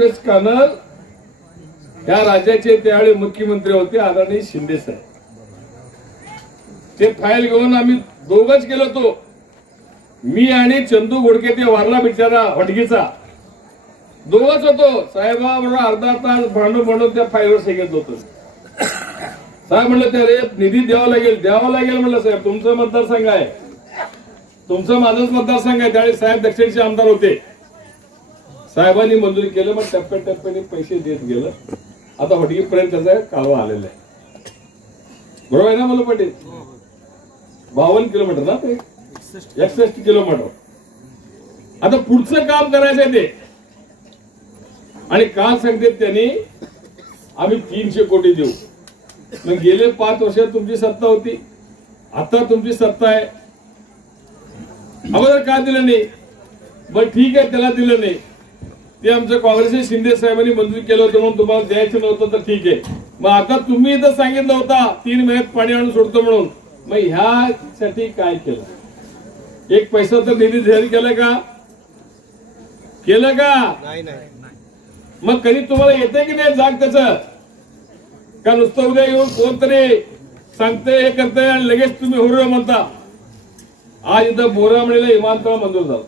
Express canal या राज्याचे त्यावेळी मुख्यमंत्री होते आदरणीय शिंदे साहेब. ते फाईल घेऊन आम्ही दोघच गेलो होतो, मी आणि चंदू घोडके, ते वारला बिचारा हटगीचा, दोघच होतो. साहेबाबरोबर अर्धा तास भांडून त्या फाईलवर सही घेतलं होतं. साहेब म्हणलं ते रे निधी द्यावा लागेल म्हणलं. साहेब तुमचं मतदारसंघ आहे, तुमचं माझंच मतदारसंघ आहे. त्यावेळी साहेब दक्षिणचे आमदार होते. साहेबांनी मंजुरी केलं, मग टप्प्याटप्प्याने पैसे देत गेलं. आता हटगीपर्यंत त्याचा कालवा आलेला आहे. बरोबर आहे ना मला पटेल? 52 किलोमीटर ना, ते 61 किलोमीटर. आता पुढचं काम करायचंय ते. आणि काल सांगते त्यांनी आम्ही 300 कोटी देऊ. मग गेले 5 वर्ष तुमची सत्ता होती, आता तुमची सत्ता आहे, अगोदर का दिलं नाही? बरं ठीक आहे, त्याला दिलं नाही. ते आमचं काँग्रेसचे शिंदे साहेबांनी मंजूर केलं होतं म्हणून तुम्हाला द्यायचं नव्हतं तर ठीक आहे. मग आता तुम्ही इथं सांगितलं होता 3 महिन्यात पाणी आणून सोडतो म्हणून, मग ह्यासाठी काय केलं? एक पैसा तर निधी जाहीर केलं का? नाही. मग कधी तुम्हाला येते की नाही जाग त्याचं? का नुसतं उद्या येऊन कोणतरी सांगते हे करते आणि लगेच तुम्ही हुर्र म्हणता? आज इथं बोरामणीला विमानतळ मंजूर झालं,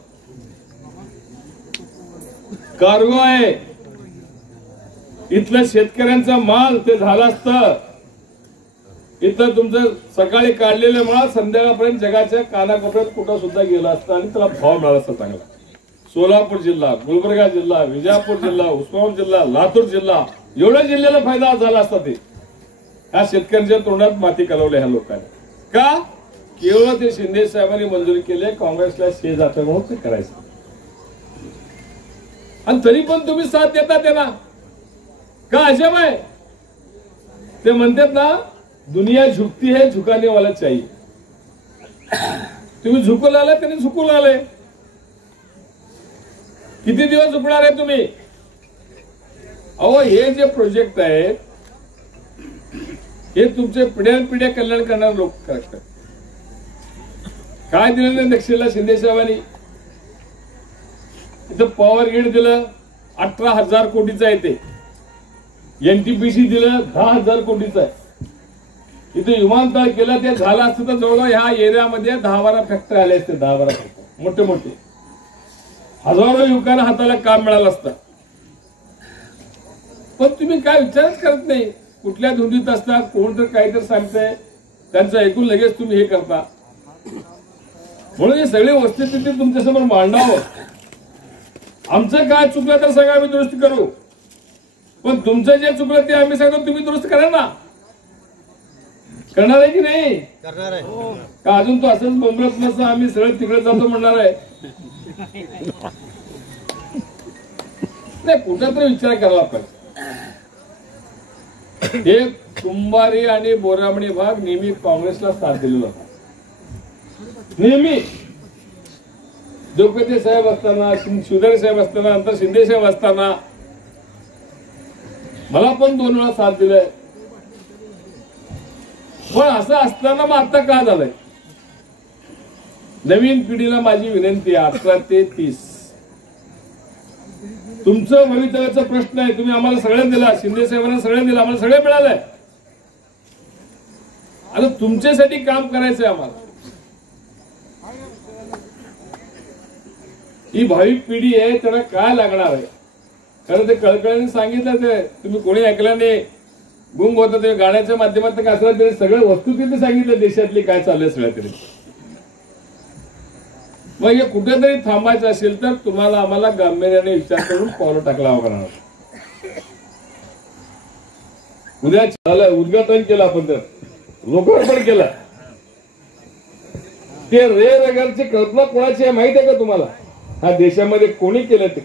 कार्गो आहे. इथलं शेतकऱ्यांचा माल ते झाला असतं. इथं तुमचं सकाळी काढलेलं माल संध्याकाळपर्यंत जगाच्या कानाकोपऱ्यात कुठं सुद्धा गेला असता आणि त्याला भाव मिळाला असता चांगला. सोलापूर जिल्हा, गुलबर्गा जिल्हा, विजापूर जिल्हा, उस्मानाबाद जिल्हा, लातूर जिल्हा, एवढ्या जिल्ह्याला फायदा झाला असता. ते ह्या शेतकऱ्यांच्या तोंडात माती कलवली ह्या लोकांनी. का? केवळ ते शिंदे साहेबांनी मंजुरी केले, काँग्रेसला शेज जातं म्हणून ते करायचं. आणि तरी पण तुम्ही साथ देता त्यांना का? अजब आहे. ते म्हणतात ना, दुनिया झुकती है, झुकाने वाला चाहिए. तुम्ही झुकून आले, त्यांनी झुकून आले. किती दिवस झुकणार आहे तुम्ही? अहो हे जे प्रोजेक्ट आहेत हे तुमचे पिढ्यानपिढ्या कल्याण करणारे लोक करतात. काय दिलं नाही दक्षिणला शिंदे साहेबांनी? इथं पॉवर ग्रीड दिलं 18,000 कोटीचं आहे. ते एनटीपीसी दिलं 10,000 कोटीचं आहे. इथे विमानतळ केलं, ते झालं असतं तर जवळ ह्या एरियामध्ये 10-12 फॅक्टरी आले असते. 10-12 फॅक्टरी मोठे मोठे, हजारो युवकांना हाताला काम मिळालं असतं. पण तुम्ही काय विचारच करत नाही. कुठल्या धुंदीत असतात, कोण तर काहीतरी सांगतंय, त्यांचं ऐकून लगेच तुम्ही हे करता. म्हणून हे सगळे वस्तुस्थिती तुमच्यासमोर मांडावं. आमचं काय चुकलं तर सगळं आम्ही दुरुस्त करू, पण तुमचं जे चुकलं ते आम्ही सांगतो तुम्ही दुरुस्त करा ना. करणार आहे की नाही? करणार आहे का? अजून तो असंच बोंबलत नसतं आम्ही सरळ तिकडे जातो म्हणणार आहे? नाही, कुठं तरी विचार करावा पाहिजे. हे कुंभारी आणि बोरामणी भाग नेहमी काँग्रेसला साथ दिलेला होता. नेहमी जोगते साहेब असताना, शिवधरे साहेब असताना, नंतर शिंदे साहेब असताना मला पण 2 वेळा साथ दिलाय. पण असं असताना मग आता का झालंय? नवीन पिढीला माझी विनंती आहे, 18 ते 30 तुमचं भवितव्याचा प्रश्न आहे. तुम्ही आम्हाला सगळं दिला, शिंदे साहेबांना सगळं दिलं, आम्हाला सगळं मिळालंय. आता तुमच्यासाठी काम करायचंय आम्हाला. ही भावी पिढी आहे, त्याला काय लागणार आहे? कारण ते कळकळीने सांगितलं, ते तुम्ही कोणी ऐकलं नाही, गुंग होतं ते गाण्याच्या माध्यमातून काय असलं तरी सगळं वस्तुस्थिती सांगितलं देशातली काय चाललंय सगळ्या तरी. मग हे कुठेतरी थांबायचं असेल तर तुम्हाला आम्हाला गांभीर्याने विचार करून पावलं टाकला लागणार. उद्या झालं, उद्घाटन केलं आपण, तर लोकार्पण केलं. ते रेरगरची कल्पना कोणाची आहे माहिती आहे का तुम्हाला? हा देशामध्ये कोणी केलं ते?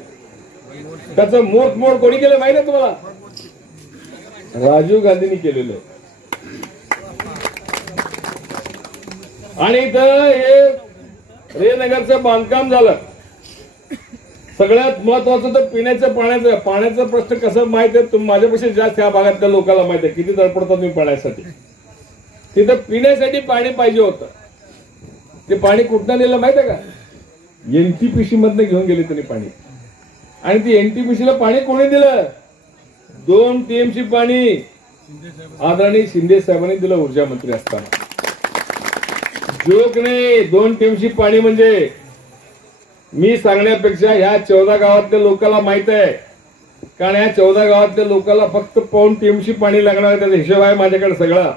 त्याचं मोठमोठ कोणी केलं माहिती आहे तुम्हाला? राजीव गांधींनी केलेलं आहे. आणि इथं हे रेनगरचं बांधकाम झालं. सगळ्यात महत्वाचं तर पिण्याचं पाण्याचा प्रश्न कसं माहित आहे? माझ्यापेक्षा जास्त ह्या भागातल्या लोकांना माहित आहे किती धडपडता तुम्ही पाण्यासाठी. तिथं पिण्यासाठी पाणी पाहिजे होतं. ते पाणी कुठनं नेलं माहित आहे का? एनटीपीसी मधनं घेऊन गेले त्यांनी पाणी. आणि ती एनटीपीसीला पाणी कोणी दिलं? 2 टीएमसी पाणी आदरणीय शिंदे साहेबांनी दिलं ऊर्जा मंत्री असताना. जोक नाही. 2 टीएमसी पाणी म्हणजे मी सांगण्यापेक्षा ह्या 14 गावातल्या लोकांना माहित आहे. कारण या 14 गावातल्या लोकांना फक्त पाऊण टीएमसी पाणी लागणार. त्याचा हिशोब आहे माझ्याकडे सगळा.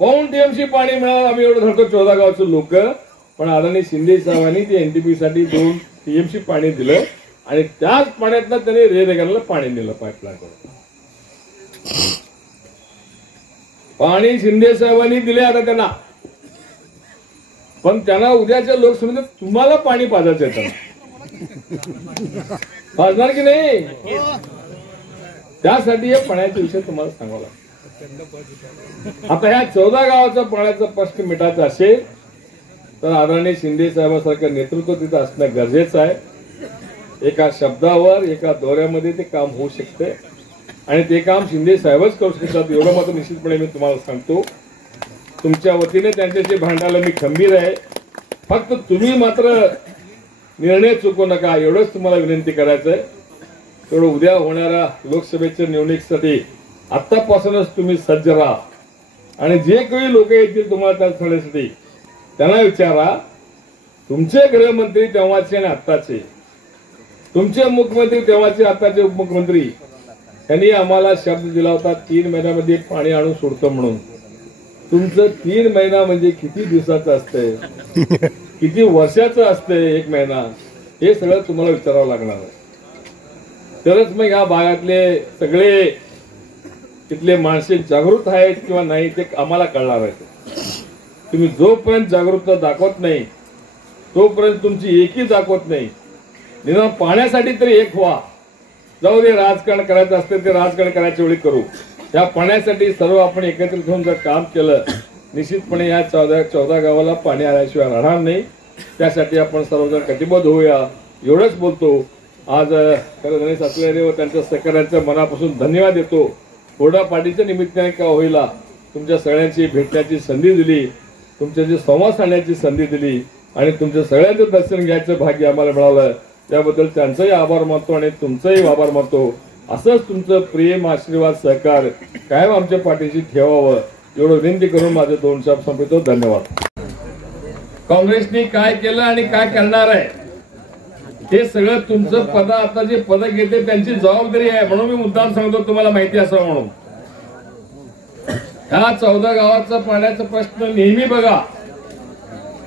पाऊण टीएमसी पाणी मिळालं आम्ही एवढं धरतो 14 गावचे लोक. पण आदरणीय शिंदे साहेबांनी ते एनटीपी साठी 2 टीएमसी पाणी दिलं आणि त्याच पाण्यातनं त्यांनी रेल्वेगाडीला पाणी दिलं पाईपलाईन. पाणी शिंदे साहेबांनी दिले आता त्यांना. पण त्यांना उद्याच्या लोकसभेत तुम्हाला पाणी पाजायचं आहे. पाजणार की नाही? त्यासाठी हे पाण्याचा विषय तुम्हाला सांगावा लागतो. आता ह्या 14 गावाचा पाण्याचा प्रश्न मिटायचा असेल तर आदरणीय शिंदे साहेबांसारखं नेतृत्व तिथं असणं गरजेचं आहे. एका शब्दावर एका दौऱ्यामध्ये ते काम होऊ शकते आणि ते काम शिंदे साहेबच करू शकतात एवढं मात्र निश्चितपणे मी तुम्हाला सांगतो. तुमच्या वतीने त्यांच्याशी भांडायला मी खंबीर आहे. फक्त तुम्ही मात्र निर्णय चुकू नका एवढंच तुम्हाला विनंती करायचं आहे. तेवढं उद्या होणाऱ्या लोकसभेच्या निवडणुकीसाठी आतापासूनच तुम्ही सज्ज राहा आणि जे काही लोक येतील तुम्हाला त्या स्थळासाठी त्यांना विचारा. तुमचे गृहमंत्री तेव्हाचे आणि आत्ताचे, तुमचे मुख्यमंत्री तेव्हाचे आताचे उपमुख्यमंत्री त्यांनी आम्हाला शब्द दिला होता 3 महिन्यामध्ये पाणी आणून सोडतो म्हणून. तुमचं 3 महिना म्हणजे किती दिवसाचं असतंय, किती वर्षाचं असतंय 1 महिना, हे सगळं तुम्हाला विचारावं लागणार आहे. तरच मग या भागातले सगळे तिथले माणसे जागृत आहेत किंवा नाही ते आम्हाला कळणार आहे. तुम्ही जोपर्यंत जागरूकता दाखवत नाही तोपर्यंत तुमची एकी दाखवत नाही. निदान पाण्यासाठी तरी एक व्हा. जाऊ दे राजकारण करायचं असते ते राजकारण करायच्या वेळी करू. त्या पाण्यासाठी सर्व आपण एकत्रित होऊन जर काम केलं निश्चितपणे या 14 गावाला पाणी आल्याशिवाय राहणार नाही. त्यासाठी आपण सर्वजण कटिबद्ध होऊया एवढंच बोलतो. आज खरं गणेश असलेले व त्यांच्या सहकार्याचं मनापासून धन्यवाद देतो. कोरडा पाटीच्या निमित्ताने का होईला तुमच्या सगळ्यांची भेटण्याची संधी दिली, तुमच्याशी संवाद साधण्याची संधी दिली आणि तुमच्या सगळ्यांचं दर्शन घ्यायचं भाग्य आम्हाला मिळालं. त्याबद्दल त्यांचाही आभार मानतो आणि तुमचाही आभार मानतो. असंच तुमचं प्रेम आशीर्वाद सहकार कायम आमच्या पाठीशी ठेवावं एवढं विनंती करून माझे 2 शब्द संपवतो. धन्यवाद. काँग्रेसने काय केलं आणि काय करणार आहे हे सगळं तुमचं पद आता जे पद घेते त्यांची जबाबदारी आहे. म्हणून मी मुद्दाम सांगतो तुम्हाला माहिती असावं म्हणून. ह्या 14 गावाचा पाण्याचा प्रश्न नेहमी बघा.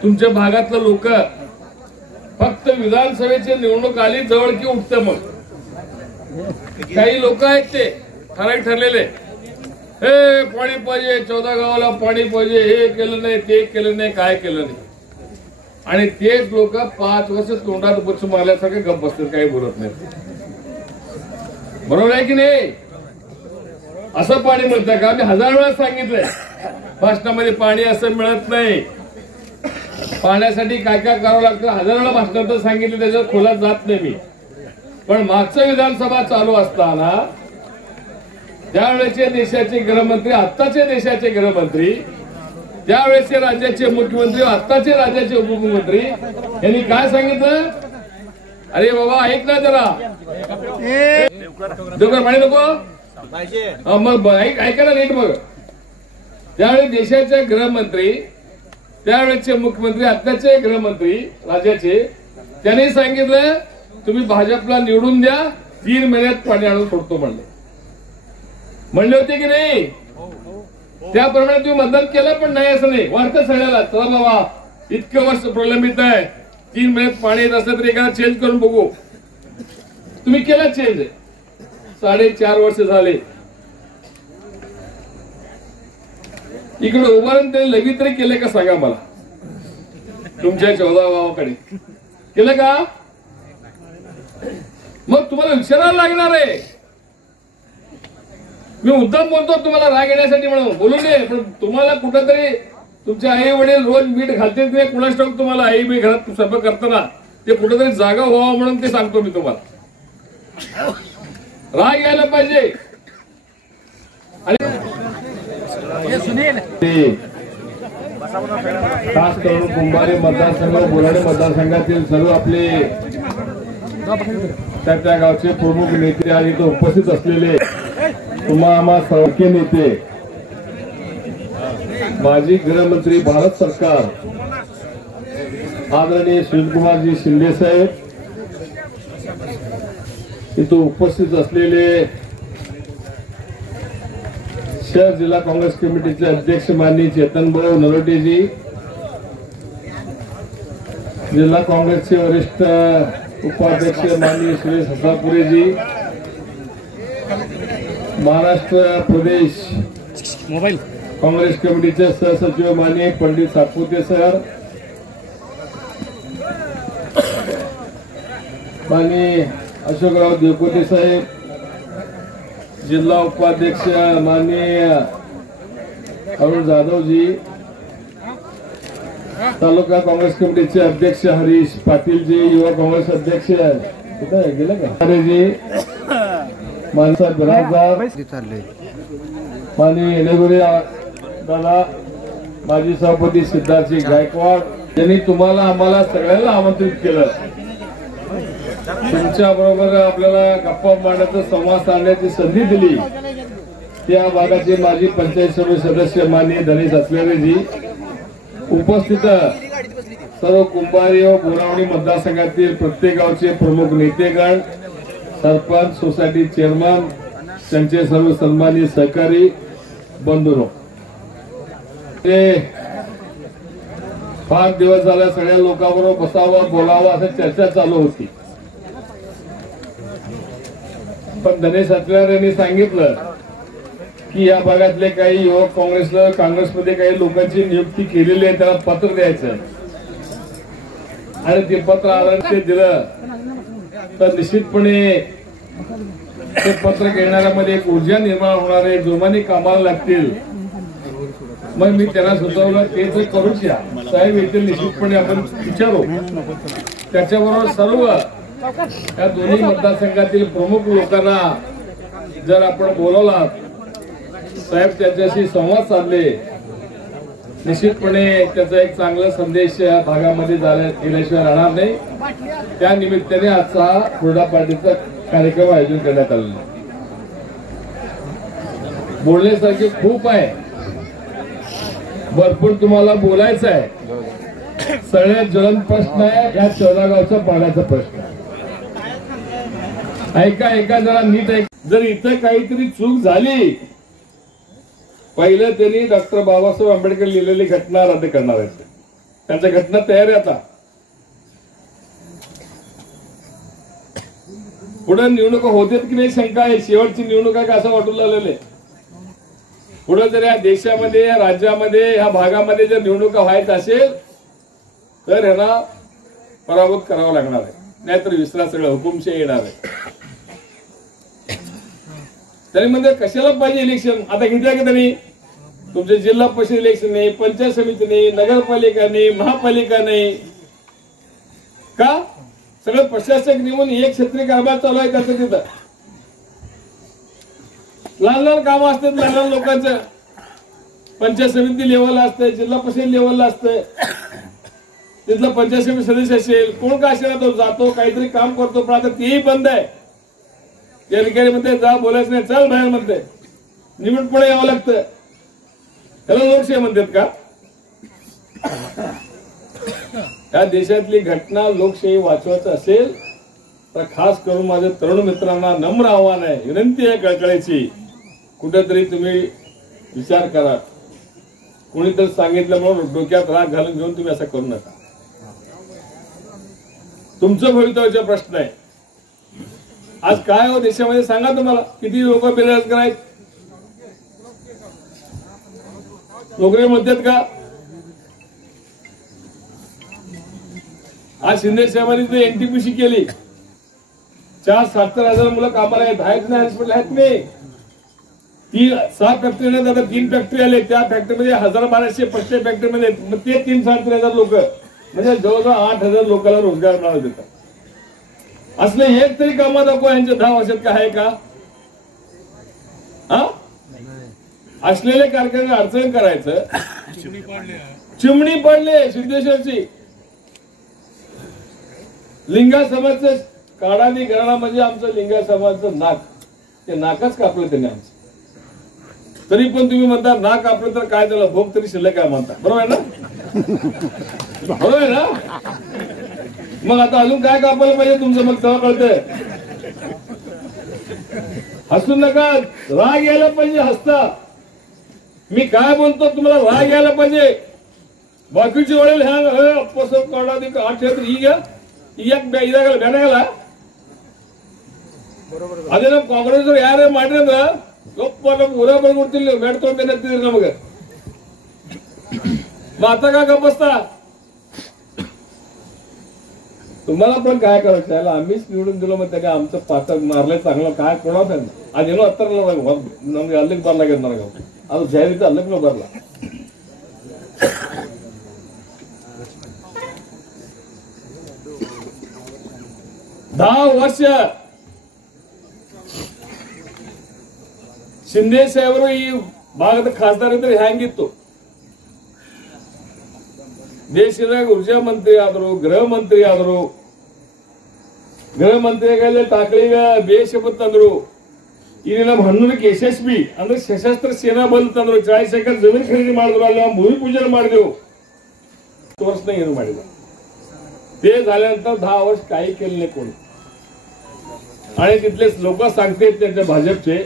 तुमच्या भागातलं लोक फक्त विधानसभेची निवडणूक आली जवळ की उठतं. मग काही लोक आहेत ते ठराविक ठरलेले, हे पाणी पाहिजे 14 गावाला पाणी पाहिजे, हे केलं नाही ते केलं नाही काय केलं नाही. आणि तेच लोक 5 वर्ष तोंडात बच्चू मारल्यासारखे गप्प बसतात, काही बोलत नाही. बरोबर आहे की नाही? असं पाणी मिळतं का? मी 1000 वेळा सांगितलंय भाषणामध्ये पाणी असं मिळत नाही. पाण्यासाठी काय काय करावं लागतं 1000 वेळा भाषणात सांगितलं, त्याच्यावर खोलात जात नाही मी. पण मागचं विधानसभा चालू असताना त्यावेळेचे देशाचे गृहमंत्री आत्ताचे देशाचे गृहमंत्री, त्यावेळेचे राज्याचे मुख्यमंत्री आत्ताचे राज्याचे उपमुख्यमंत्री यांनी काय सांगितलं? अरे बाबा ऐक ना जरा, देवकर पाणी नको मग ऐका ना नीट. मग त्यावेळी देशाचे गृहमंत्री त्यावेळेचे मुख्यमंत्री आत्ताचे गृहमंत्री राज्याचे त्यांनी सांगितलं तुम्ही भाजपला निवडून द्या 3 महिन्यात पाणी आणून सोडतो म्हणले होते की नाही? त्याप्रमाणे तुम्ही मतदान केलं पण नाही असं नाही. वाटतं सगळ्याला चला बाबा इतकं वर्ष प्रलंबित आहे 3 महिन्यात पाणी येत असलं तरी एखादा चेंज करून बघू. तुम्ही केला चेंज. 4.5 वर्ष झाले. इकडे उभारून त्यांनी लगेच तरी केले का सांगा मला? तुमच्या 14 गावाकडे केलं का? मग तुम्हाला विचारायला लागणार आहे. मी मुद्दाम बोलतो तुम्हाला राग येण्यासाठी म्हणून बोलू नये. पण तुम्हाला कुठंतरी तुमचे आई वडील रोज मीठ घालते नाही कुणाच ठाऊक. तुम्हाला आई बी घरात स्वयंपाक करताना ते कुठेतरी जागा व्हावं म्हणून ते सांगतो मी तुम्हाला. राग यायला पाहिजे. खास करून कुंभारे मतदारसंघ, बोराडे मतदारसंघातील सर्व आपले त्या गावचे प्रमुख नेते आणि इथं उपस्थित असलेले तुम्हा सर्व नेते, माजी गृहमंत्री भारत सरकार आदरणीय सुशीलकुमारजी शिंदे साहेब, इथं उपस्थित असलेले शहर जिल्हा काँग्रेस कमिटीचे अध्यक्ष माननीय चेतनभाऊ नरोटेजी, जिल्हा काँग्रेसचे वरिष्ठ उपाध्यक्ष माननीय सुरेश हसापुरेजी, महाराष्ट्र प्रदेश काँग्रेस कमिटीचे सहसचिव माननीय पंडित सातपुते सर, माननीय अशोकराव देवकोटे साहेब, जिल्हा उपाध्यक्ष माननीय अरुण जाधव जी, तालुका काँग्रेस कमिटीचे अध्यक्ष हरीश पाटील जी, युवा काँग्रेस अध्यक्ष कुठे गेले का जी, मानसा बिराजदार, माननीय येणेगुरे दादा, माजी सभापती सिद्धार्थजी गायकवाड यांनी तुम्हाला आम्हाला सगळ्यांना आमंत्रित केलं. तुमच्या बरोबर आपल्याला गप्पा मारण्याचा संवाद साधण्याची संधी दिली. त्या भागाचे माजी पंचायत समिती सदस्य माननीय धनेश असलेजी, उपस्थित सर्व कुंभारी व बोरावणी मतदारसंघातील प्रत्येक गावचे प्रमुख नेतेगण, सरपंच, सोसायटी चेअरमन, त्यांचे सर्व सन्मानित सहकारी बंधूंनो, ते फार दिवस झाला सगळ्या लोकांबरोबर बसावं बोलावं असं चर्चा चालू होती. पण धनेश असल्यावर यांनी सांगितलं की या भागातले काही युवक काँग्रेसमध्ये काही लोकांची नियुक्ती केलेली आहे, त्याला पत्र द्यायचं आणि ते पत्र आलं, ते दिलं तर निश्चितपणे ते पत्र घेणाऱ्यामध्ये एक ऊर्जा निर्माण होणार आहे, जोमाने कामाला लागतील. मग मी त्यांना सुचवलं ते तर करूच या साहेब, येथील निश्चितपणे आपण विचारू. त्याच्याबरोबर सर्व या दोन्ही मतदारसंघातील प्रमुख लोकांना जर आपण बोलवला साहेब, त्याच्याशी संवाद साधले, निश्चितपणे त्याचा एक चांगला संदेश या भागामध्ये गेल्याशिवाय राहणार नाही. त्या निमित्ताने आजचा हा हुरडा पार्टीचा कार्यक्रम आयोजन करण्यात आलेला. बोलण्यासारखे खूप आहे, भरपूर तुम्हाला बोलायचं आहे. सगळ्यात ज्वलंत प्रश्न आहे या चौदागावचा पाण्याचा प्रश्न. ऐका जरा नीट ऐक. जर इथं काहीतरी चूक झाली, पहिलं त्यांनी डॉक्टर बाबासाहेब आंबेडकर लिहिलेली घटना रद्द करणार आहेत. त्यांच्या घटना तयार आहे. आता पुढे निवडणुका होतात की नाही शंका आहे. शेवटची निवडणूक आहे का असं वाटून लागलेलं आहे. पुढे जर या देशामध्ये, या राज्यामध्ये, या भागामध्ये जर निवडणुका व्हायचं असेल तर यांना पराभूत करावं लागणार आहे, नाहीतर विसरा सगळं हुकुमशाही येणार आहे. तरी म्हणजे कशाला पाहिजे इलेक्शन? आता घेतल्या की त्यांनी तुमचे जिल्हा परिषद इलेक्शन नाही, पंचायत समिती नाही, नगरपालिका नाही, महापालिका नाही का? सगळं प्रशासक नेऊन एक क्षेत्रीय कारभार चालू आहे त्याचं. तिथं लहान लहान कामं असतात लहान लहान लोकांचं. पंचायत समिती लेवलला असते, जिल्हा परिषद लेवलला असते. तिथला पंचायत समिती सदस्य असेल, कोण का असेल, तो जातो काहीतरी काम करतो, पण आता तेही बंद आहे. या ठिकाणी म्हणते जा बोलायचं नाही, चल बाहेर म्हणते, निमूटपणे यावं लागतं. त्याला लोकशाही म्हणतात का? या देशातली घटना लोकशाही वाचवायचं असेल तर खास करून माझ्या तरुण मित्रांना नम्र आव्हान आहे, विनंती आहे कळकळीची, कुठेतरी तुम्ही विचार करा. कोणीतरी सांगितलं म्हणून डोक्यात राग घालून घेऊन तुम्ही असं करू नका. तुमचं भवितव्याचा प्रश्न आहे. आज काय हो देशामध्ये सांगा, तुम्हाला किती लोक बेरोजगार आहेत? नोकरी म्हणतात का? आज शिंदे साहेबांनी एनटीपीसी केली, 4-7,000 मुलं कामाला आहेत. नाही हॉस्पिटल आहेत नाही. 6 फॅक्टरी नाही, आता 3 फॅक्टरी आले. त्या फॅक्टरीमध्ये 1,000-1,200 प्रत्येक फॅक्टरीमध्ये, मग ते 3-3,500 लोक म्हणजे जवळजवळ 8,000 लोकांना रोजगार मिळाला देतात. असले एक तरी कामात दाखवा यांच्या 10 वर्षात काय आहे का? हा, असलेले कारखाने अडचण करायचं. चिमणी पडले सिद्धेश्वरची. लिंगा समाजचे काढानी करणं म्हणजे आमचं लिंगायत समाजाचं नाक, ते नाकच कापलं त्यांनी आमचं. तरी पण तुम्ही म्हणता नाक कापलं तर काय त्याला भोग तरी शिल्लक काय म्हणता, बरोबर आहे ना? बरोबर आहे ना? मग आता अजून काय कापायला पाहिजे तुमचं, मग तेव्हा कळतंय. हसू नका, राग यायला पाहिजे हसता. मी काय बोलतो तुम्हाला राग यायला पाहिजे. बाकीचे वडील ह्या काढा आठ ही घ्या ಬೇಡಗಲ್ಲ ಅದೇ ನಮ್ಮ ಕಾಂಗ್ರೆಸ್ ಯಾರೇ ಮಾಡಿದ್ರ ಗಪ್ಪ ನಮ್ಗೆ ಉರ ಬರ್ಕೊಡ್ತಿಲ್ಲ ಬೇಡ್ಕೊಂಡೇನಂತಿದ್ರಿ ನಮಗೆ. आता का गप्प बसता? तुम्हाला पण काय करायचं याला आम्हीच निवडून दिलो मग त्याने आमचं पातळ मारलंय चांगलं काय कोणाचं अದೇನೋ ಹತ್ತಾರಲ್ಲ ನಮ್ಗೆ ಅಲ್ಲಿಗೆ ಬರ್ಲಾಗ್ಯದ ನನಗೆ ಅದು ಜಾರಿಗೆ ಅಲ್ಲಿಗೆ ಬರಲ್ಲ. दहा वर्ष ಶಿಂದೆ ಸಾಹೇಬರು ಈ ಭಾಗದ ಖಾಸದಾರ ಇದ್ರೆ ಹೆಂಗಿತ್ತು? ದೇಶದಾಗ ಊರ್ಜಾ ಮಂತ್ರಿ ಆದರು, ಗೃಹ ಮಂತ್ರಿ ಆದರು. ಗೃಹ ಮಂತ್ರಿಯಾಗಲೇ ಟಾಕಳಿಗ ಬೇಷಬತ್ ತಂದ್ರು. ಇಲ್ಲಿ ನಮ್ಮ ಹನ್ನೂರಕ್ಕೆ ಯಶಸ್ವಿ ಅಂದ್ರೆ ಸಶಸ್ತ್ರ ಸೇನಾ ಬಲ್ ತಂದ್ರು. 40 ಎಕರೆ ಜಮೀನು ಖರೀದಿ ಮಾಡಿದ್ರು, ಅಲ್ಲಿ ಭೂಮಿ पूजन ಮಾಡಿದೆವು. वर्ष नाही ಏನು ಮಾಡಿಲ್ಲ. ते झाल्यानंतर 10 वर्ष काही केलं नाही कोणी. आणि तिथले लोक सांगतात त्यांच्या भाजपचे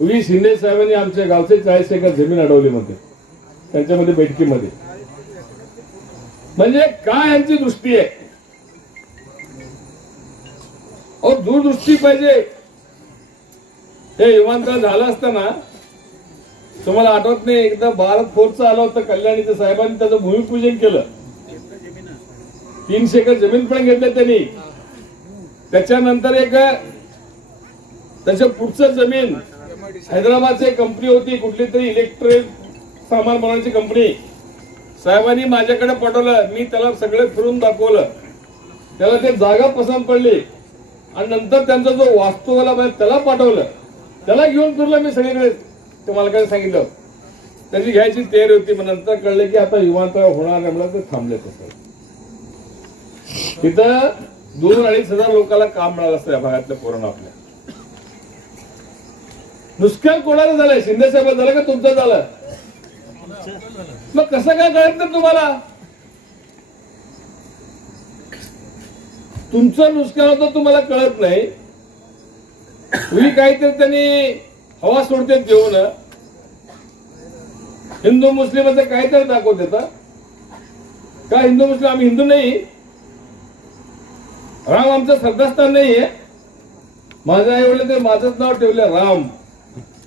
व्ही शिंदे साहेबांनी आमच्या गावचे 40 एकर जमीन अडवली म्हणते त्यांच्यामध्ये बैठकीमध्ये. म्हणजे काय यांची दृष्टी आहे? और दूरदृष्टी पाहिजे. हे विमानतळ झालं असताना तुम्हाला आठवत नाही एकदा भारत फोर्सचं आलं होतं कल्याणीचं, साहेबांनी त्याचं भूमिपूजन केलं. 300 एकर जमीन पण घेतली त्यांनी. त्याच्यानंतर एक त्याच्या पुढचं जमीन हैदराबादची कंपनी होती कुठली तरी इलेक्ट्रिक सामान बनवण्याची कंपनी. साहेबांनी माझ्याकडे पाठवलं, मी त्याला सगळं फिरून दाखवलं. त्याला ते जागा पसंत पडली आणि नंतर त्यांचा जो वास्तूवाला त्याला पाठवलं, त्याला घेऊन फिरलं मी सगळीकडे. ते मला काय सांगितलं त्याची घ्यायची तयारी होती. मग नंतर कळले की आता विमानतळ होणार नाही म्हणून ते थांबले. तसं तिथं 2-2.5 हजार लोकांना काम मिळालं असतं या भागातल्या पोरांना. आपल्या नुसतं कोणाला झालंय? शिंदे साहेब झालं का तुमचं झालं? मग कसं काय कळत नाही तुम्हाला? तुमचं नुसकान होतं तुम्हाला कळत नाही. तुम्ही काहीतरी त्यांनी हवा सोडते देऊन हिंदू मुस्लिमचं काहीतरी दाखवत येतं का? हिंदू मुस्लिम आम्ही हिंदू नाही, राम आमचं श्रद्धास्थान नाहीये. माझ्या आई वडील ते माझंच नाव ठेवलं राम,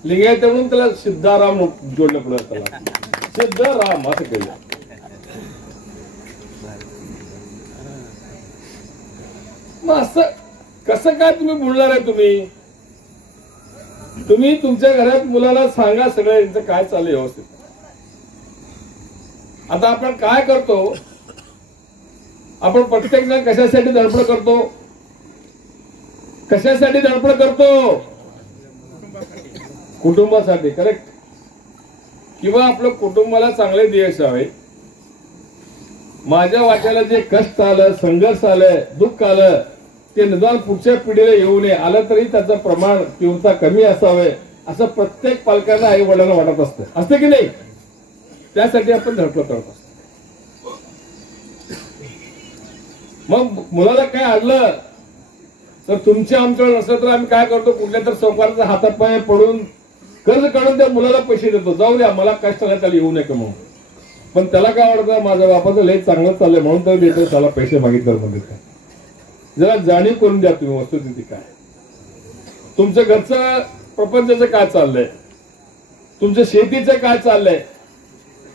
लिंगायत म्हणून त्याला सिद्धाराम जोडलं पडलं. त्याला सिद्धराम असं केलं. मग असं कसं काय तुम्ही बोलणार आहे? तुम्ही तुमच्या घरात मुलाला सांगा सगळं यांचं काय चाललंय व्यवस्थित. आता आपण काय करतो? आपण प्रत्येक जण कशासाठी धडपड करतो? कशासाठी धडपड करतो? कुटुंबासाठी, करेक्ट. किंवा आपलं कुटुंबाला चांगले दिवस यावे. माझ्या वाट्याला जे कष्ट आलं, संघर्ष आलं, दुःख आलं, ते निदान पुढच्या पिढीला येऊ नये. आलं तरी त्याचं प्रमाण तीव्रता कमी असावे असं प्रत्येक पालकांना आई वडिलांना वाटत असतं. असते की नाही? त्यासाठी आपण धडपड करत असतो. मग मुलाला काय आणलं तर तुमच्या आमच्याकडे नसलं तर आम्ही काय करतो? कुठल्या तर सावकाराच्या हातापाय पडून कर्ज काढून त्या मुलाला पैसे देतो. जाऊ द्या, मला कष्ट नाही, त्याला येऊ नये का म्हणून. पण त्याला काय वाटतं माझ्या बापाचं लय चांगलं चाललंय म्हणून तर देतो, त्याला पैसे मागितलं म्हणजे काय. जरा जाणीव करून द्या तुम्ही वस्तुस्थिती काय. तुमचं घरचं प्रपंचाचं काय चाललंय, तुमच्या शेतीचं काय चाललंय,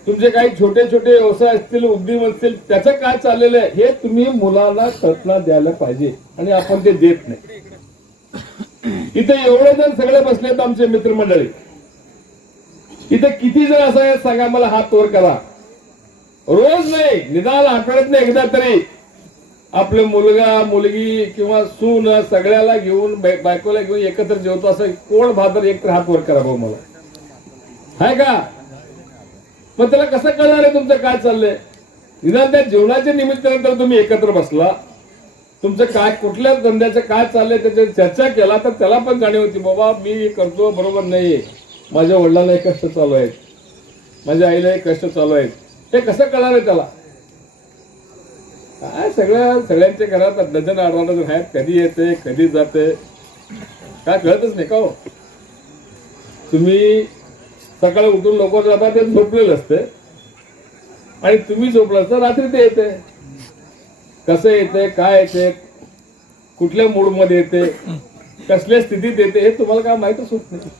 तुमचे काही छोटे छोटे व्यवसाय असतील, उद्योग असतील, त्याचं काय चाललेलं आहे हे तुम्ही मुलाला कल्पना द्यायला पाहिजे. आणि आपण ते देत नाही. इथे एवढे जण सगळे बसलेत आमचे मित्रमंडळी. इथे किती जण असं आहे सांगा मला, हात वर करा. रोज नाही, निदान आठवड्यात नाही एकदा तरी आपले मुलगा मुलगी किंवा सून सगळ्याला घेऊन बायकोला घेऊन एकत्र जेवतो असं कोण भादर एक तर हात वर करा भाऊ मला, आहे का? मग त्याला कसं कळणार आहे तुमचं काय चाललंय? निदान त्या जेवणाच्या निमित्तानंतर तुम्ही एकत्र बसला तुमचं काय कुठल्या धंद्याचं काय चाललंय त्याची चर्चा केला तर त्याला पण जाणीव होती, बाबा मी हे करतो बरोबर नाहीये, माझ्या वडिलांना हे कष्ट चालू आहेत, माझ्या आईला हे कष्ट चालू आहेत, हे कसं कळणार आहे त्याला? काय सगळ्यांच्या घरात डझन आडवाडझन आहेत, कधी येते कधी जाते काय कळतच नाही का हो? तुम्ही सकाळी उठून लोक जातात ते झोपलेलं असते आणि तुम्ही झोपला तर रात्री ते येते, कसं येते काय येते कुठल्या मूड मध्ये येते कसल्या स्थितीत येते हे तुम्हाला काय माहितच होत नाही.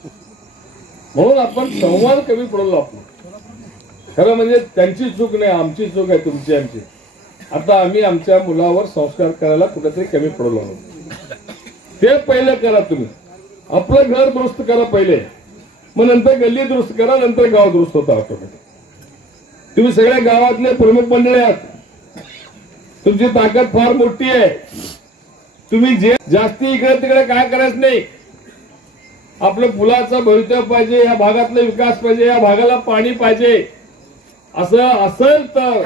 म्हणून आपण संवाद कमी पडलो. आपण खरं म्हणजे त्यांची चूक नाही, आमची चूक आहे, तुमची आमची. आता आम्ही आमच्या मुलावर संस्कार करायला कुठेतरी कमी पडलो आहोत. ते पहिलं करा, तुम्ही आपलं घर दुरुस्त करा पहिले, मग नंतर गल्ली दुरुस्त करा, नंतर गाव दुरुस्त होता ऑटोमॅटिक. तुम्ही सगळ्या गावातले प्रमुख मंडळी आहात, तुमची ताकद फार मोठी आहे. तुम्ही जे जास्ती इकडे तिकडे काय करायचं नाही. आपलं मुलाचं भवितव्य पाहिजे, या भागातला विकास पाहिजे, या भागाला पाणी पाहिजे, असं असेल तर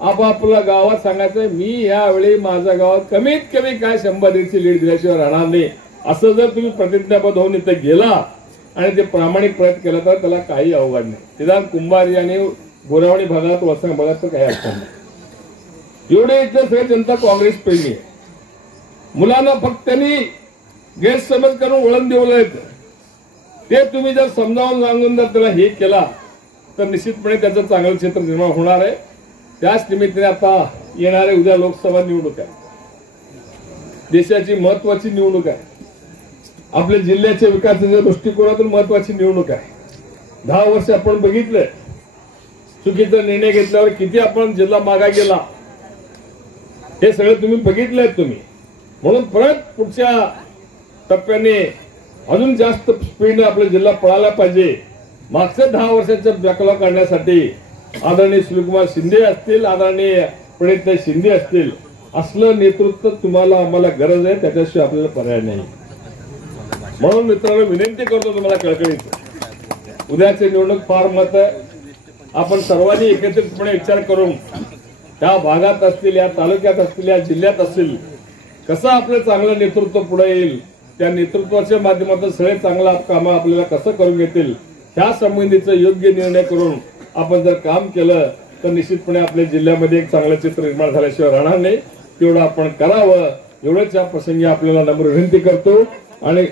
आपापल्या गावात सांगायचं मी यावेळी माझ्या गावात कमीत कमी काय 100-150 लीड दिल्याशिवाय राहणार नाही. असं जर तुम्ही प्रतिज्ञाबद्ध होऊन इथे गेला आणि ते प्रामाणिक प्रयत्न केला तर त्याला काही अवघड नाही. निदान कुंभारी आणि गोरावणी भागात वसंत भागात तर काही अडचण नाही. एवढे इथलं सगळं जनता काँग्रेस प्रेमी आहे. मुलांना फक्त त्यांनी गैरसमज करून वळण देवलंय, ते तुम्ही जर समजावून सांगून जर त्याला हे केला तर निश्चितपणे त्याचं चांगलं क्षेत्र निर्माण होणार आहे. त्याच निमित्ताने आता येणारे उद्या लोकसभा निवडणूक आहे, देशाची महत्वाची निवडणूक आहे, आपल्या जिल्ह्याच्या विकासाच्या दृष्टिकोनातून महत्वाची निवडणूक आहे. 10 वर्ष आपण बघितलं चुकीचा निर्णय घेतल्यावर किती आपण जिल्हा मागा गेला, हे सगळं तुम्ही बघितलंय तुम्ही. म्हणून परत पुढच्या टप्प्याने अजून जास्त स्पीडने आपला जिल्हा पळायला पाहिजे. मागच्या 10 वर्षाचा बॅकलॉग काढण्यासाठी आदरणीय सुनीलकुमार शिंदे असतील, आदरणीय प्रणितताई शिंदे असतील, असलं नेतृत्व तुम्हाला आम्हाला गरज आहे, त्याच्याशिवाय आपल्याला पर्याय नाही. म्हणून मित्रांनो विनंती करतो तुम्हाला कळकळीत, उद्याचे निवडणूक फार महत्त्व आहे. आपण सर्वांनी एकत्रितपणे विचार करून त्या भागात असतील, या तालुक्यात असतील, या जिल्ह्यात असतील, कसं आपलं चांगलं नेतृत्व पुढे येईल, त्या नेतृत्वाच्या माध्यमातून सगळे चांगला कामं आपल्याला कसं करून घेतील ह्या संबंधीचं योग्य निर्णय करून आपण जर काम केलं तर निश्चितपणे आपल्या जिल्ह्यामध्ये एक चांगलं चित्र निर्माण झाल्याशिवाय राहणार नाही. तेवढं आपण करावं एवढंच या प्रसंगी आपल्याला नम्र विनंती करतो. आणि